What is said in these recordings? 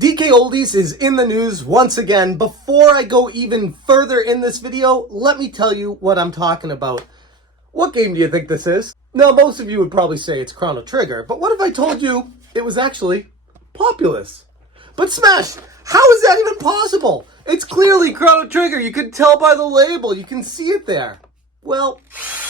DKOldies is in the news once again. Before I go even further in this video, let me tell you what I'm talking about. What game do you think this is? Now, most of you would probably say it's Chrono Trigger, but what if I told you it was actually Populous? But Smash, how is that even possible? It's clearly Chrono Trigger. You can tell by the label. You can see it there. Well,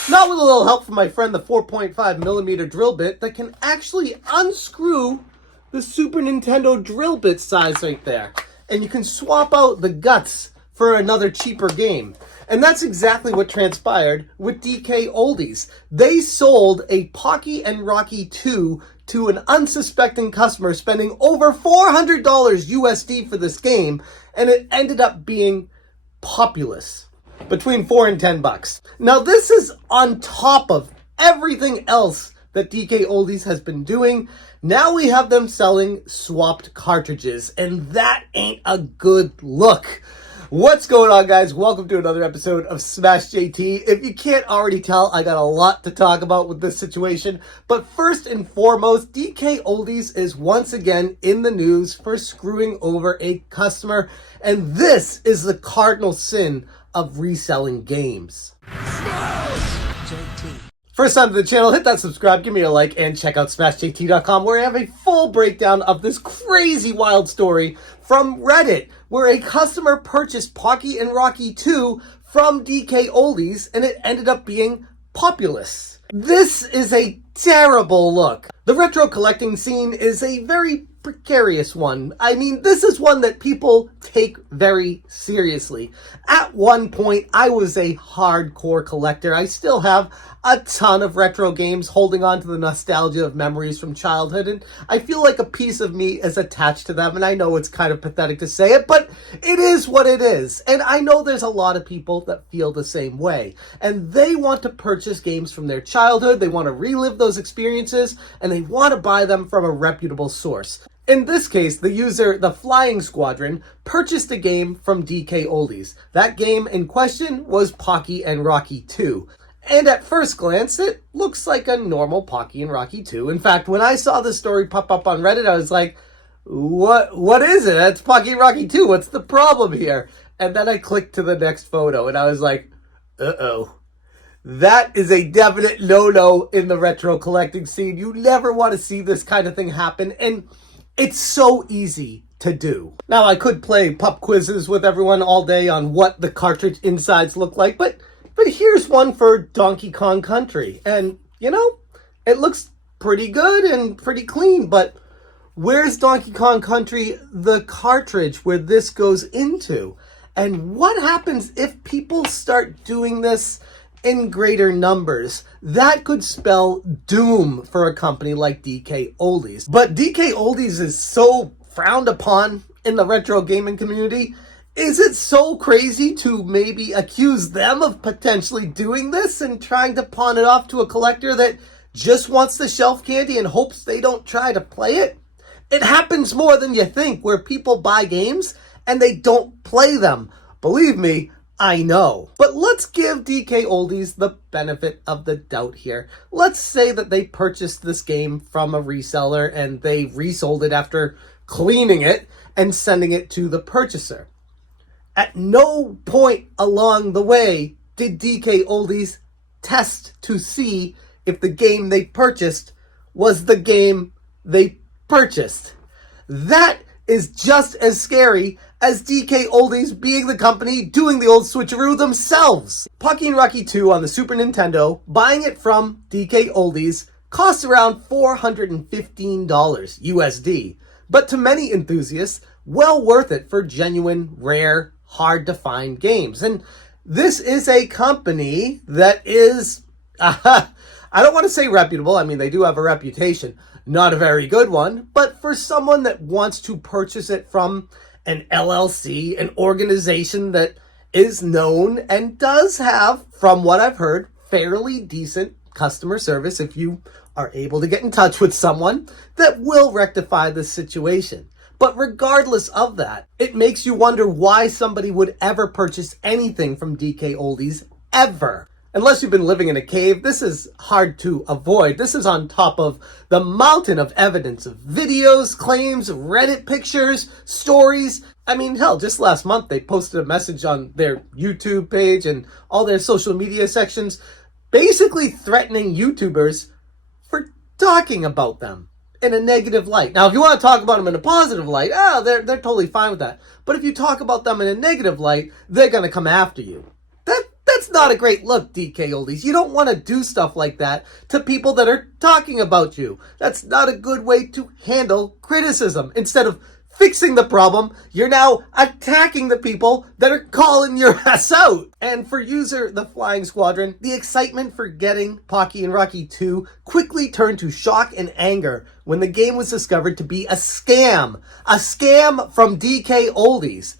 not with a little help from my friend, the 4.5mm drill bit that can actually unscrew the Super Nintendo drill bit size right there. And you can swap out the guts for another cheaper game. And that's exactly what transpired with DKOldies. They sold a Pocky Rocky 2 to an unsuspecting customer, spending over $400 USD for this game, and it ended up being Populous. Between $4 and $10. Now this is on top of everything else that DKOldies has been doing. Now we have them selling swapped cartridges, and that ain't a good look. What's going on, guys? Welcome to another episode of Smash JT. If you can't already tell, I got a lot to talk about with this situation. But first and foremost, DKOldies is once again in the news for screwing over a customer. And this is the cardinal sin of reselling games. First time to the channel, hit that subscribe, give me a like, and check out SmashJT.com, where I have a full breakdown of this crazy wild story from Reddit, where a customer purchased Pocky Rocky 2 from DKOldies, and it ended up being Populous. This is a terrible look. The retro collecting scene is a very precarious one. I mean, this is one that people take very seriously. At one point, I was a hardcore collector. I still have a ton of retro games holding on to the nostalgia of memories from childhood, and I feel like a piece of me is attached to them, and I know it's kind of pathetic to say it, but it is what it is. And I know there's a lot of people that feel the same way, and they want to purchase games from their childhood, they want to relive those experiences, and they want to buy them from a reputable source. In this case, the user, TheFlyingSquadron, purchased a game from DKOldies. That game in question was Pocky Rocky 2. And at first glance, it looks like a normal Pocky Rocky 2. In fact, when I saw this story pop up on Reddit, I was like, what is it? That's Pocky Rocky 2. What's the problem here? And then I clicked to the next photo, and I was like, uh-oh. That is a definite no-no in the retro collecting scene. You never want to see this kind of thing happen, and it's so easy to do. Now, I could play pop quizzes with everyone all day on what the cartridge insides look like, but here's one for Donkey Kong Country. And, you know, it looks pretty good and pretty clean, but where's Donkey Kong Country, the cartridge where this goes into? And what happens if people start doing this in greater numbers? That could spell doom for a company like DKOldies. But DKOldies is so frowned upon in the retro gaming community. Is it so crazy to maybe accuse them of potentially doing this and trying to pawn it off to a collector that just wants the shelf candy and hopes they don't try to play it? It happens more than you think, where people buy games and they don't play them. Believe me, I know. But let's give DKOldies the benefit of the doubt here. Let's say that they purchased this game from a reseller and they resold it after cleaning it and sending it to the purchaser. At no point along the way did DKOldies test to see if the game they purchased was the game they purchased. That is just as scary as DKOldies being the company doing the old switcheroo themselves. Pocky Rocky 2 on the Super Nintendo, buying it from DKOldies, costs around $415 USD. But to many enthusiasts, well worth it for genuine, rare, hard to find games. And this is a company that is, I don't want to say reputable. I mean, they do have a reputation, not a very good one, but for someone that wants to purchase it from an LLC, an organization that is known and does have, from what I've heard, fairly decent customer service, if you are able to get in touch with someone that will rectify this situation. But regardless of that, it makes you wonder why somebody would ever purchase anything from DKOldies, ever. Unless you've been living in a cave, this is hard to avoid. This is on top of the mountain of evidence of videos, claims, Reddit pictures, stories. I mean, hell, just last month they posted a message on their YouTube page and all their social media sections basically threatening YouTubers for talking about them in a negative light. Now, if you want to talk about them in a positive light, they're totally fine with that. But if you talk about them in a negative light, they're going to come after you. That's not a great look, DKOldies. You don't want to do stuff like that to people that are talking about you. That's not a good way to handle criticism. Instead of fixing the problem, you're now attacking the people that are calling your ass out. And for user TheFlyingSquadron, the excitement for getting Pocky and Rocky 2 quickly turned to shock and anger when the game was discovered to be a scam. A scam from DKOldies.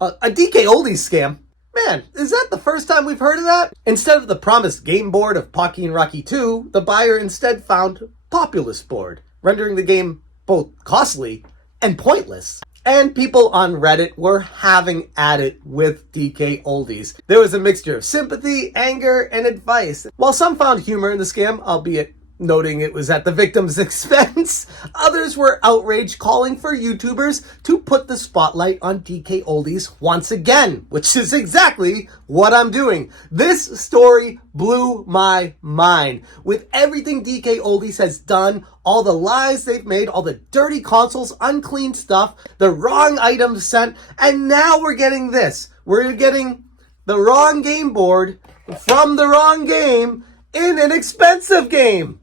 A DKOldies scam? Man, is that the first time we've heard of that? Instead of the promised game board of Pocky and Rocky 2, the buyer instead found Populous board, rendering the game both costly and pointless. And people on Reddit were having at it with DKOldies. There was a mixture of sympathy, anger, and advice. While some found humor in the scam, albeit noting it was at the victim's expense, others were outraged, calling for YouTubers to put the spotlight on DKOldies once again, which is exactly what I'm doing. This story blew my mind. With everything DKOldies has done, all the lies they've made, all the dirty consoles, unclean stuff, the wrong items sent, and now we're getting this. We're getting the wrong game board from the wrong game in an expensive game.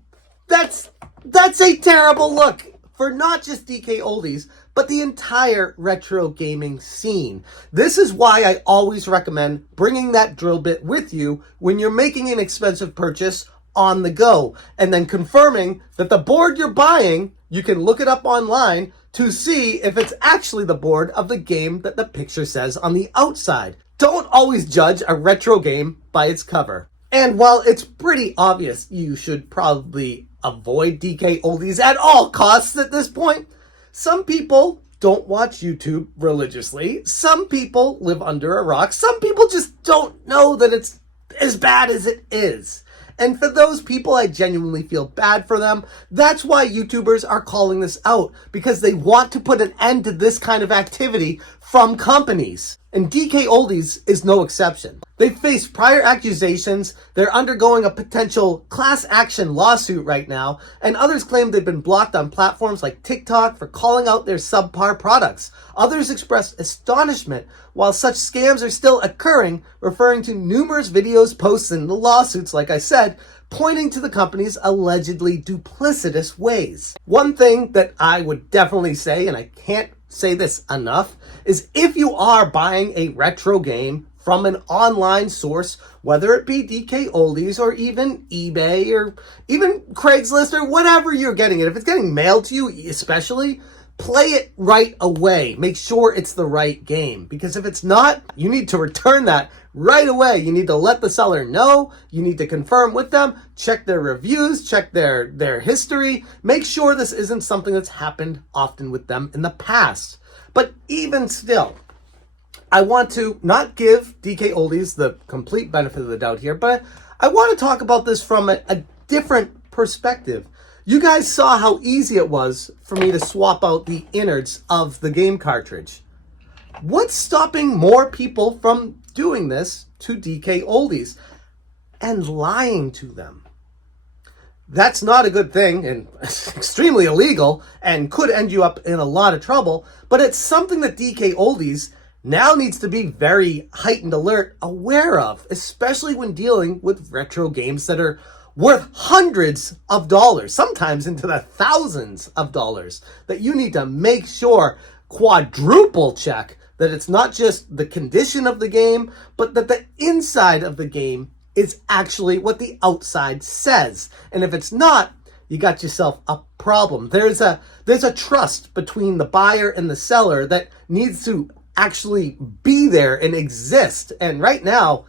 That's a terrible look for not just DKOldies, but the entire retro gaming scene. This is why I always recommend bringing that drill bit with you when you're making an expensive purchase on the go, and then confirming that the board you're buying, you can look it up online to see if it's actually the board of the game that the picture says on the outside. Don't always judge a retro game by its cover. And while it's pretty obvious you should probably avoid DKOldies at all costs at this point, some people don't watch YouTube religiously. Some people live under a rock. Some people just don't know that it's as bad as it is. And for those people, I genuinely feel bad for them. That's why YouTubers are calling this out, because they want to put an end to this kind of activity from companies. And DKOldies is no exception. They've faced prior accusations, they're undergoing a potential class action lawsuit right now, and others claim they've been blocked on platforms like TikTok for calling out their subpar products. Others expressed astonishment while such scams are still occurring, referring to numerous videos, posts, and the lawsuits, like I said, pointing to the company's allegedly duplicitous ways. One thing that I would definitely say, and I can't say this enough, is if you are buying a retro game from an online source, whether it be DKOldies or even eBay or even Craigslist or whatever you're getting it, if it's getting mailed to you especially, play it right away. Make sure it's the right game, because if it's not, you need to return that right away. You need to let the seller know. You need to confirm with them, check their reviews, check their history. Make sure this isn't something that's happened often with them in the past. But even still, I want to not give DKOldies the complete benefit of the doubt here, but I want to talk about this from a different perspective. You guys saw how easy it was for me to swap out the innards of the game cartridge. What's stopping more people from doing this to DKOldies and lying to them? That's not a good thing and extremely illegal and could end you up in a lot of trouble, but it's something that DKOldies now needs to be very heightened alert, aware of, especially when dealing with retro games that are worth hundreds of dollars, sometimes into the thousands of dollars, that you need to make sure quadruple check that it's not just the condition of the game, but that the inside of the game is actually what the outside says. And if it's not, you got yourself a problem. There's a trust between the buyer and the seller that needs to actually be there and exist. And right now,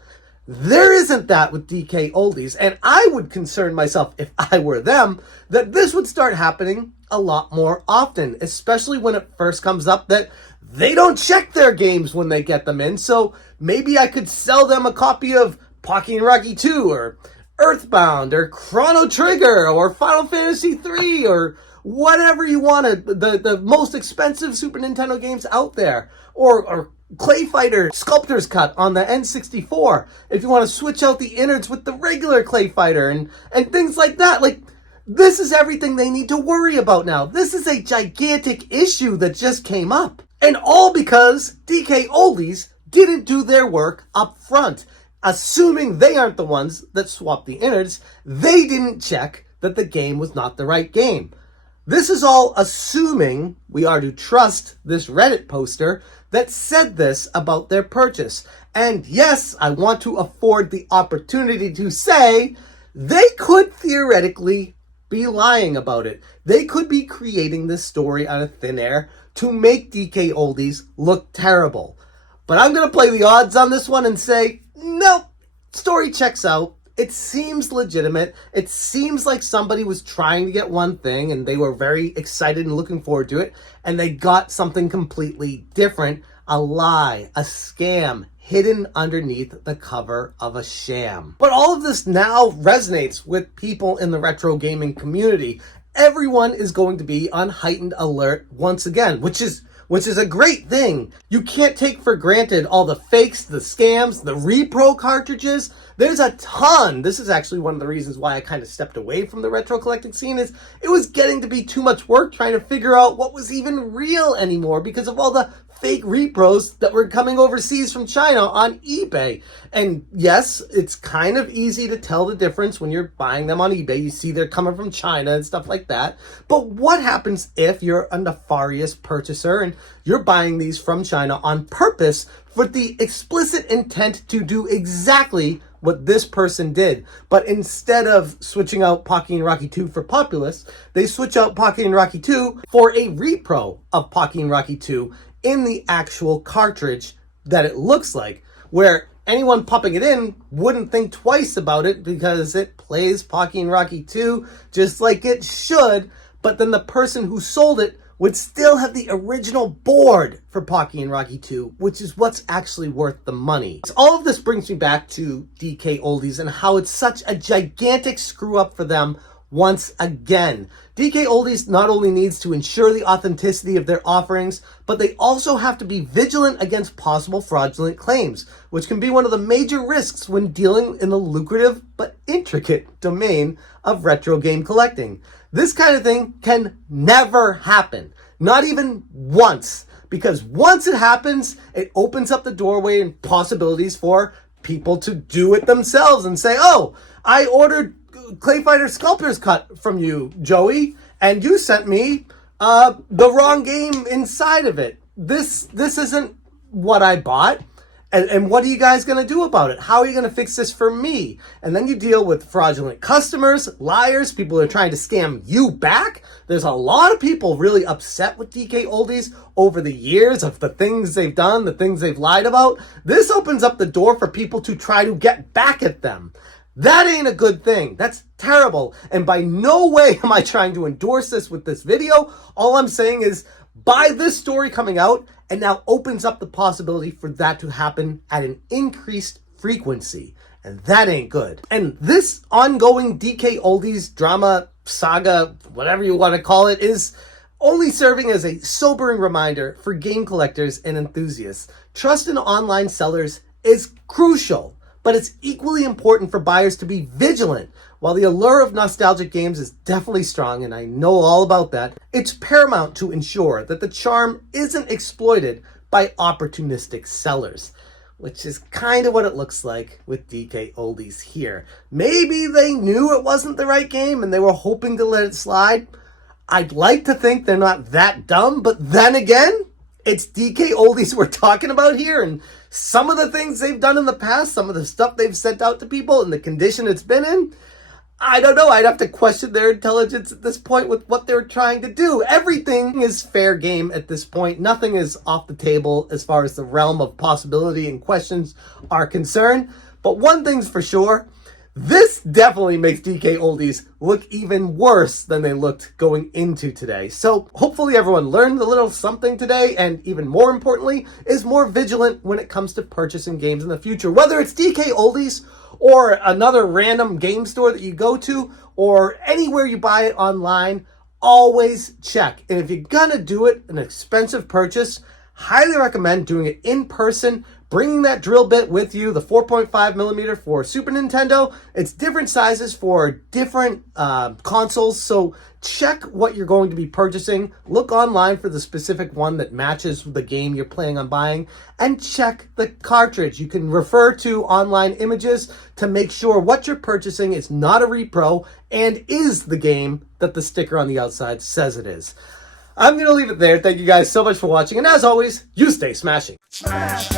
there isn't that with DKOldies. And I would concern myself, if I were them, that this would start happening a lot more often, especially when it first comes up that they don't check their games when they get them in. So maybe I could sell them a copy of Pocky and Rocky 2 or Earthbound or Chrono Trigger or Final Fantasy 3 or whatever you wanted, the most expensive Super Nintendo games out there, or Clay Fighter Sculptor's Cut on the N64, if you want to switch out the innards with the regular Clay Fighter and things like that. Like, this is everything they need to worry about now. This is a gigantic issue that just came up. And all because DKOldies didn't do their work up front. Assuming they aren't the ones that swapped the innards, they didn't check that the game was not the right game. This is all assuming we are to trust this Reddit poster that said this about their purchase. And yes, I want to afford the opportunity to say they could theoretically be lying about it. They could be creating this story out of thin air to make DKOldies look terrible. But I'm going to play the odds on this one and say, nope, story checks out. It seems legitimate. It seems like somebody was trying to get one thing and they were very excited and looking forward to it, and they got something completely different. A lie, a scam, hidden underneath the cover of a sham. But all of this now resonates with people in the retro gaming community. Everyone is going to be on heightened alert once again, which is a great thing. You can't take for granted all the fakes, the scams, the repro cartridges. There's a ton. This is actually one of the reasons why I kind of stepped away from the retro collecting scene, is it was getting to be too much work trying to figure out what was even real anymore because of all the fake repros that were coming overseas from China on eBay. And yes, it's kind of easy to tell the difference when you're buying them on eBay. You see they're coming from China and stuff like that. But what happens if you're a nefarious purchaser and you're buying these from China on purpose for the explicit intent to do exactly what this person did? But instead of switching out Pocky and Rocky 2 for Populous, they switch out Pocky and Rocky 2 for a repro of Pocky and Rocky 2 in the actual cartridge that it looks like, where anyone popping it in wouldn't think twice about it because it plays Pocky and Rocky 2 just like it should, but then the person who sold it would still have the original board for Pocky and Rocky 2, which is what's actually worth the money. So all of this brings me back to DKOldies and how it's such a gigantic screw up for them once again. DKOldies not only needs to ensure the authenticity of their offerings, but they also have to be vigilant against possible fraudulent claims, which can be one of the major risks when dealing in the lucrative but intricate domain of retro game collecting. This kind of thing can never happen, not even once, because once it happens, it opens up the doorway and possibilities for people to do it themselves and say, oh, I ordered Clay Fighter Sculptor's Cut from you, Joey, and you sent me the wrong game inside of it. This isn't what I bought. And what are you guys going to do about it? How are you going to fix this for me? And then you deal with fraudulent customers, liars, people who are trying to scam you back. There's a lot of people really upset with DKOldies over the years of the things they've done, the things they've lied about. This opens up the door for people to try to get back at them. That ain't a good thing. That's terrible. And by no way am I trying to endorse this with this video. All I'm saying is buy this story coming out, and now opens up the possibility for that to happen at an increased frequency. And that ain't good. And this ongoing DKOldies drama, saga, whatever you want to call it, is only serving as a sobering reminder for game collectors and enthusiasts. Trust in online sellers is crucial, but it's equally important for buyers to be vigilant. While the allure of nostalgic games is definitely strong, and I know all about that, it's paramount to ensure that the charm isn't exploited by opportunistic sellers, which is kind of what it looks like with DKOldies here. Maybe they knew it wasn't the right game and they were hoping to let it slide. I'd like to think they're not that dumb, but then again, it's DKOldies we're talking about here, and some of the things they've done in the past, some of the stuff they've sent out to people and the condition it's been in, I don't know. I'd have to question their intelligence at this point with what they're trying to do. Everything is fair game at this point. Nothing is off the table as far as the realm of possibility and questions are concerned. But one thing's for sure, this definitely makes DKOldies look even worse than they looked going into today. So hopefully everyone learned a little something today, and even more importantly, is more vigilant when it comes to purchasing games in the future. Whether it's DKOldies or another random game store that you go to, or anywhere you buy it online, always check. And if you're gonna do it, an expensive purchase, highly recommend doing it in person, bringing that drill bit with you, the 4.5 millimeter for Super Nintendo. It's different sizes for different consoles, so check what you're going to be purchasing. Look online for the specific one that matches the game you're planning on buying, and check the cartridge. You can refer to online images to make sure what you're purchasing is not a repro and is the game that the sticker on the outside says it is. I'm going to leave it there. Thank you guys so much for watching. And as always, you stay smashing. Smash,